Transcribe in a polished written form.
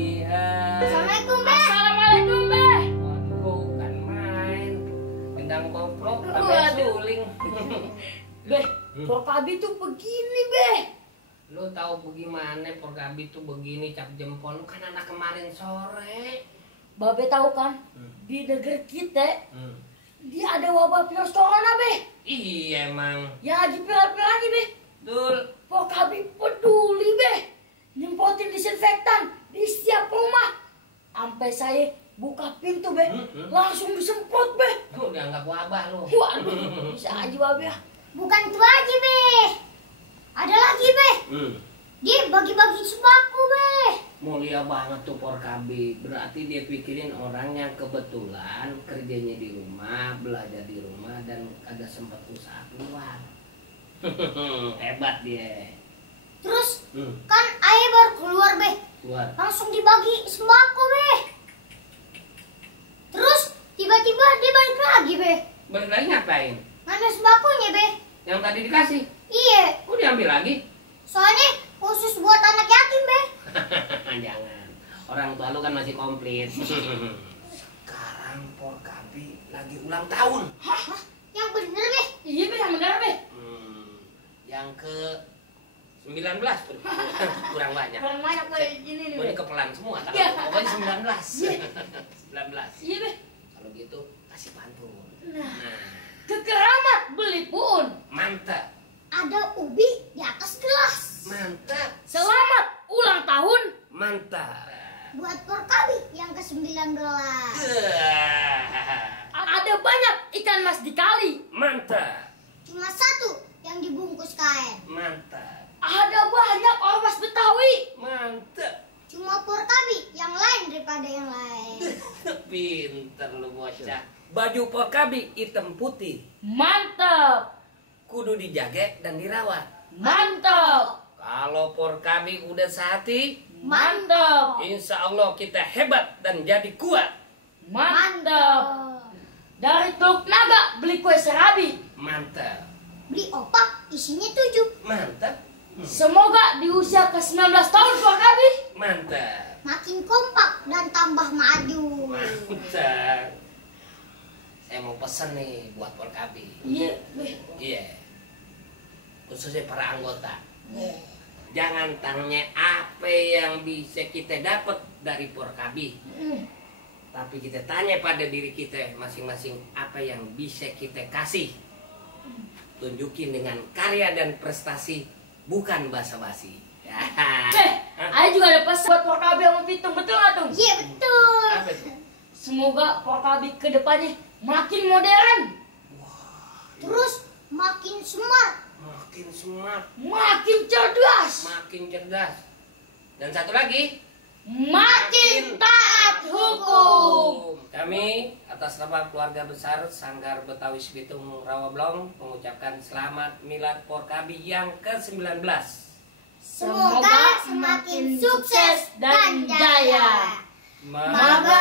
Iya. Assalamualaikum, Be. Assalamualaikum, Be. Waduh, kan main. Gendang koprok sampai suling. Be, Porkabi tuh begini, Be. Lu tahu bagaimana Porkabi tuh begini cap jempol? Lu kan anak kemarin sore. Babe tahu kan, di negeri kita Hmm. dia ada wabah virus corona, Be. Iya emang. Ya lagi viral-viralnya, Be. Dul. Porkabi peduli, Be. Nyemprotin disinfektan di setiap rumah. Sampai saya buka pintu, Be. Langsung disemprot, Be. Lu dianggap wabah lu. Waduh, bisa aja, Babe ya. Bukan itu aja, Be. Ada lagi, Be. Dia bagi-bagi sembako, Be. Mulia banget tuh Porkabi. Berarti dia pikirin orang yang kebetulan kerjanya di rumah, belajar di rumah, dan ada sempat usaha keluar. Hebat dia. Terus kan ayah baru keluar, Be. Keluar. Langsung dibagi sembako, Be. Terus tiba-tiba dia balik lagi, Be. Balik lagi ngapain? Ngambil sembakonya, Be. Yang tadi dikasih? Iya, Kok diambil lagi? soalnya khusus buat anak yatim, Be. Jangan. Orang tua lu kan masih komplit. Sekarang Porkabi lagi ulang tahun. Hah? Yang bener, Be. Iya, Be, yang benar, Be. Yang ke 19 kurang banyak. Kurang banyak, Be, ini nih, Gue Be. ini kepelan semua kan. Iya. Pokoknya 19. 19. Iya, Be. Kalau gitu kasih pantun. Nah, ke keramat beli pun. Mantap. Ada ubi di atas gelas. Mantap. Selamat ulang tahun. Mantap. Buat Porkabi yang ke-19. Ada banyak ikan mas di kali. Mantap. Cuma satu yang dibungkus kain. Mantap. Ada banyak ormas Betawi. Mantap. Cuma Porkabi yang lain daripada yang lain. Pinter lu bocah. Baju Porkabi hitam putih. Mantap. Kudu dijaga dan dirawat. Mantap. Kalau Porkabi udah sehati, Mantap. insya Allah kita hebat dan jadi kuat. Mantap. Dari Teluk Naga beli kue serabi. Mantap. Beli opak isinya 7. Mantap. Semoga di usia ke-19 tahun Porkabi Mantap. Makin kompak dan tambah maju. Mantap. Saya mau pesen nih buat Porkabi. Iya, Be. Iya. Khususnya para anggota. Iya. Jangan tanya apa yang bisa kita dapat dari Porkabi. Tapi kita tanya pada diri kita masing-masing apa yang bisa kita kasih. Tunjukin dengan karya dan prestasi, bukan basa-basi. Ayo juga ada pesan buat Porkabi sama Pitung, betul nggak tuh? Iya, betul. Apa itu? Semoga Porkabi ke depannya makin modern, Terus makin smart. Makin smart, makin cerdas, makin cerdas. Dan satu lagi, makin taat hukum. Kami atas nama keluarga besar Sanggar Betawi Bitung Rawablong mengucapkan selamat Milad Porkabi yang ke-19. Semoga semakin sukses dan jaya. Maba